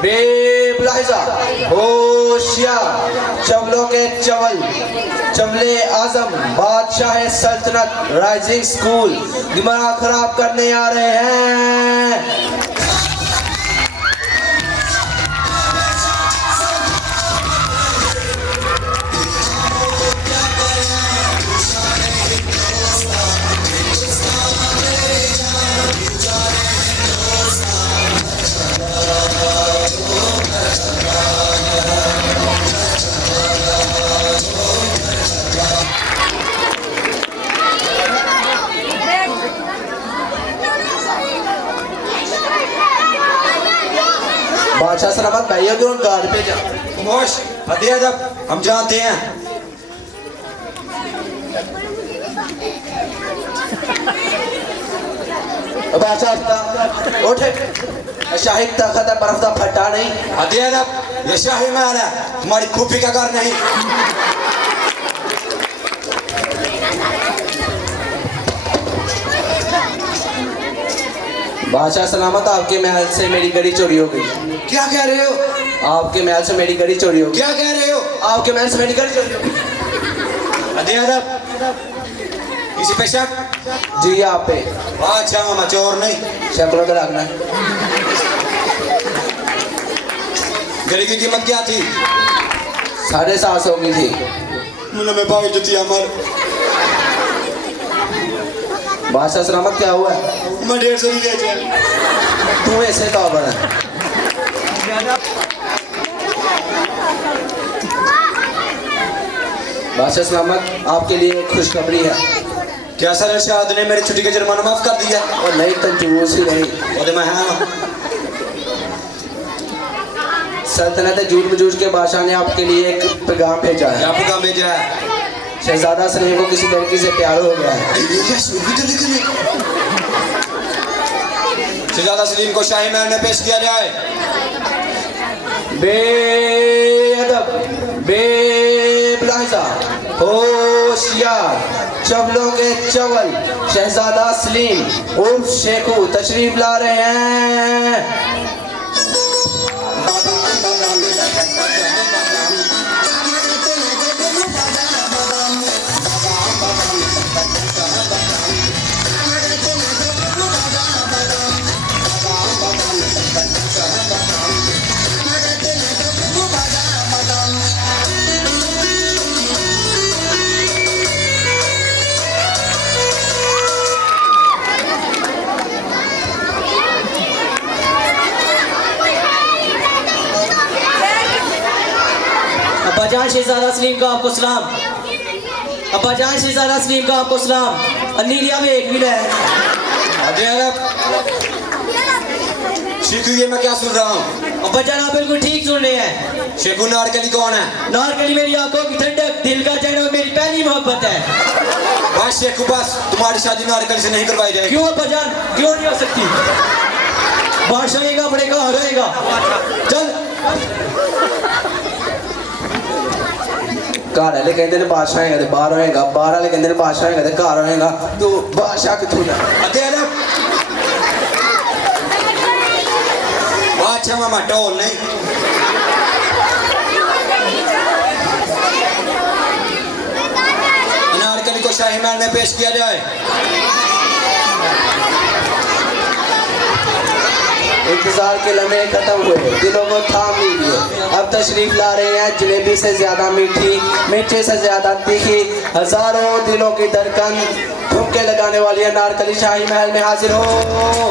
बेबलाहिजा होशियार, चवलों के चवल, चवले आजम, बादशाह सल्तनत राइजिंग स्कूल दिमाग खराब करने आ रहे हैं। बादशाह सलामत भाइयों को गार्ड पे जा। खामोश, हदिया जब हम जानते हैं। बादशाह उठे, शाही ताकत है, बर्फ का फटा नहीं। हदिया जब ये शाही महल है, हमारी खूफी का घर नहीं। बादशाह सलामत, आपके महल से मेरी घड़ी चोरी हो गई। क्या कह रहे हो? आपके महल से मेरी घड़ी चोरी हो गई। क्या कह रहे हो? आपके महल से मेरी घड़ी चोरी हो गई। हदिया जब किसी पे शक? जी आप पे। अच्छा मामा, चोर नहीं। शक्लों का लगना है। घड़ी की कीमत क्या थी? 750 की थी। मुन्ना में भाई जो थी हमार। बादशाह सलामत क्या हुआ? मैं 150 नहीं ले। तू ऐसे तो बना। बादशाह सलामत, आपके लिए एक खुशखबरी है। क्या सर इरशाद ने मेरी छुट्टी का जुर्माना माफ कर दिया? और नहीं कंजूस ही नहीं। और मैं हाँ, सल्तनत जूझ बजूझ के बादशाह ने आपके लिए एक पैगाम भेजा है। क्या पैगाम भेजा है? शहजादा सलीम को किसी लड़की से प्यार हो गया है। शहजादा सलीम को शाही महल में पेश किया जाए। बेअदब, बेबलाहिजा, होशियार, चवलों के चवल, शहजादा सलीम उर्फ शेखू तशरीफ ला रहे हैं। अब्बाजान शहजादा सलीम का आपको सलाम। अब्बाजान शहजादा सलीम का आपको सलाम। अनीलिया में एक मिल है। शेखू, ये मैं क्या सुन रहा हूँ? अब्बाजान आप बिल्कुल ठीक सुन रहे हैं। शेखू नारकली कौन है? नारकली मेरी आंखों की ठंडक, दिल का चैन और मेरी पहली मोहब्बत है। बस शेखू बस, तुम्हारी शादी नारकली से नहीं करवाई जाएगी। क्यों अब्बाजान, क्यों नहीं हो सकती? बादशाह रहेगा, बड़ेगा, रहेगा। चल घर वाले कहते हैं बादशाह है बाहर होएगा, बाहर वाले कहते हैं बादशाह है घर होएगा। तो बादशाह कितों है? बादशाह मामा टोल नहीं। अनारकली को शाही महल में पेश किया जाए। इंतजार के लम्हे खत्म हुए, दिलों को थाम लीजिए। अब तशरीफ ला रहे हैं जलेबी से ज्यादा मीठी, मीठे से ज्यादा तीखी, हजारों दिलों की धड़कन ठुमके लगाने वाली अनारकली शाही महल में हाजिर हो।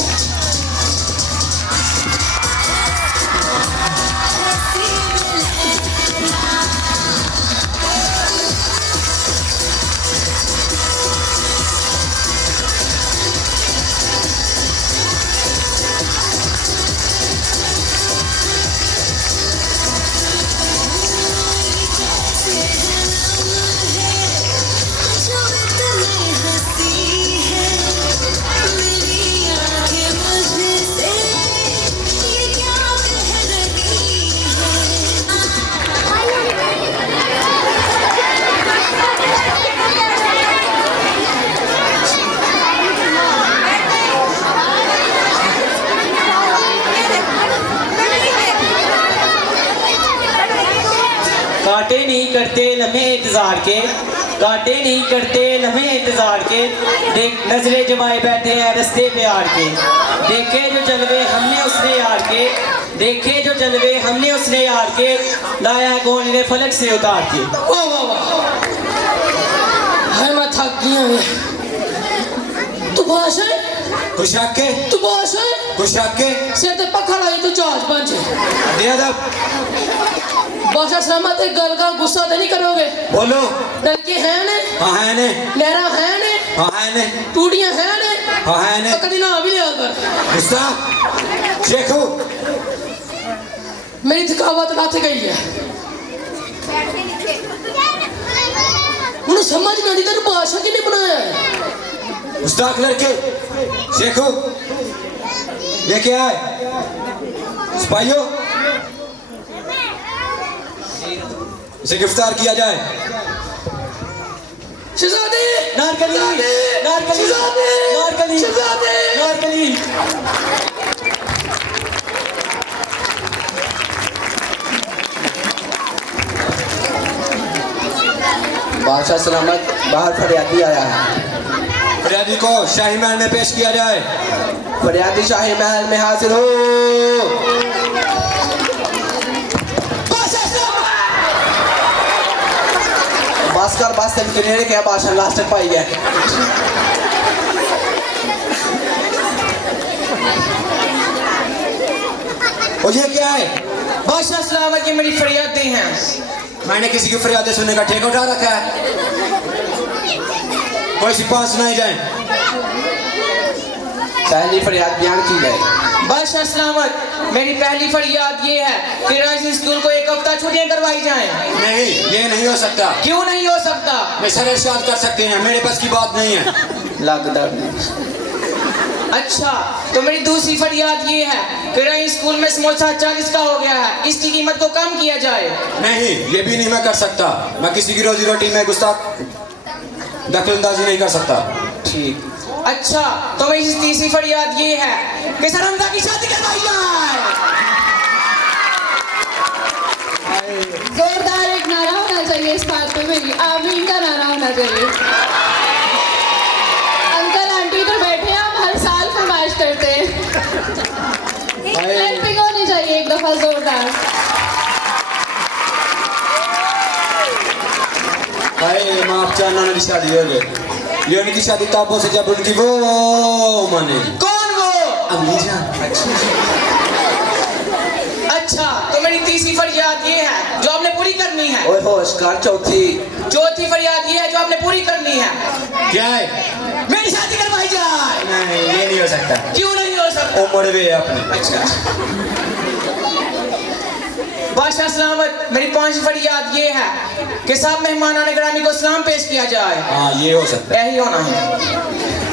काटे नहीं करते लम्हे इंतजार के, काटे नहीं करते लम्हे इंतजार के, देख नजरे जमाए बैठे हैं रस्ते पे आड़ के, देखे जो जलवे हमने उसने यार के, देखे जो जलवे हमने उसने यार के, लाया कौन ने फलक से उतार के। वाह वाह वाह, है मैं थक गया हूँ। तू बाश है, खुशाक के तू बाश है, खुशाक के सिर ते पखड़ आई तू जहाज बन जे। बेअदब, बादशाह सलामत एक गल का गुस्सा तो नहीं करोगे? बोलो। नलके हैं ने, हाँ है ने, नहरा है ने, हाँ है ने, टूटियां हैं ने, हाँ है ने। तो कभी ना भी लिया कर। गुस्सा शेखू, मेरी थकावट लाथ गई है। उन्हें समझ नहीं तेरे बादशाह किने बनाया है? गुस्ताख लड़के, शेखू लेके आए सिपाहियों, इसे गिरफ्तार किया जाए। शहजादे, नारकली, नारकली, नारकली, नारकली। बादशाह सलामत बाहर फरियादी आया है। फरियादी को शाही महल में पेश किया जाए। फरियादी शाही महल में हाजिर हो। बास्कर बास्तर किनेरे के बादशाह लास्ट तक पाई है। और ये क्या है? बादशाह सलामत की मेरी फरियादें हैं। मैंने किसी की फरियादें सुनने का ठेका उठा रखा है? कोई सिपाही सुनाई जाए। पहली फरियाद बयान की जाए। बादशाह सलामत, मेरी पहली फरियाद ये है कि राइस स्कूल को एक हफ्ता छुट्टियां करवाई जाएं। नहीं, ये नहीं हो सकता। क्यों नहीं हो सकता? मैं सर इरशाद कर सकते हैं, मेरे पास की बात नहीं है। लगदर अच्छा, तो मेरी दूसरी फरियाद ये है कि राइस स्कूल में समोसा 40 का हो गया है, इसकी कीमत को कम किया जाए। नहीं, ये भी नहीं मैं कर सकता। मैं किसी की रोजी रोटी में गुस्ताख दखलंदाजी नहीं कर सकता। ठीक। अच्छा, तो मेरी तीसरी फरियाद ये है कि सर हमजा की शादी करवाई जाए। जोरदार एक नारा होना चाहिए इस बात पे, मेरी आमीन का नारा होना चाहिए। अंकल आंटी तो बैठे हैं, हम हर साल फरमाइश करते हैं। क्लैपिंग होनी चाहिए एक दफा जोरदार। भाई माफ चाहना की शादी हो गई। ये उनकी शादी ताबों से जब उनकी वो माने। कौन वो? अम्मी जान। अच्छा, तो मेरी तीसरी फरियाद ये है जो आपने पूरी करनी है। ओए होशकार चौथी। चौथी फरियाद ये है जो आपने पूरी करनी है। क्या है? मेरी शादी करवाई जाए। नहीं, ये नहीं हो सकता। क्यों नहीं हो सकता? उम्र भी है अपनी। अच्छा। बादशाह सलामत, मेरी पांचवी फरियाद ये है कि सब मेहमानान गिरामी को सलाम पेश किया जाए। हाँ, ये हो सकता है। यही होना है।